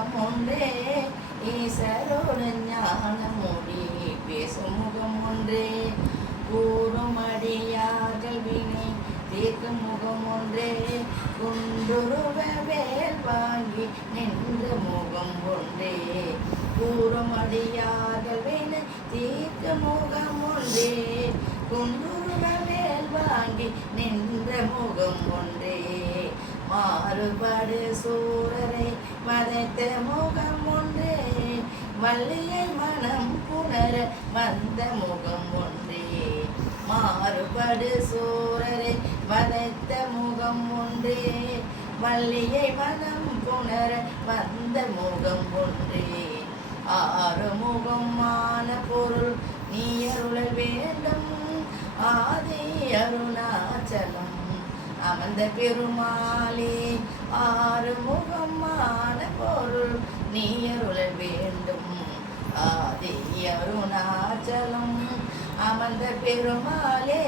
முகம் ஒன்றே, ஈசரோடு ஞான மொழி பேசும் முகம் ஒன்றே, கூறும் அடியார்கள் வினை தீர்க்கும் முகம் ஒன்றே, குண்டுருவ வேல் வாங்கி நின்ற முகம் ஒன்றே, கூறும் அடியார்கள் வினை தீர்க்கும் முகம் ஒன்றே, குண்டுருவ வேல் வாங்கி நின்ற முகம் ஒன்றே, மாறுபடு சூரரை வதைத்த முகம் ஒன்றே, வள்ளியை மனம் புணர வந்த முகம் ஒன்றே, மாறுபடு சூரரை வதைத்த முகம் ஒன்றே, வள்ளியை மனம் புணர வந்த முகம் ஒன்றே, ஆறுமுகமான பொருள் நீ அருளல் வேண்டும், ஆதி அருணாச்சலம் அமர்ந்த பெருமாளே, ஆறுமுகமான பொருள் நீ அருளல் வேண்டும், ஆதி அருணாச்சலம் அமர்ந்த பெருமாளே.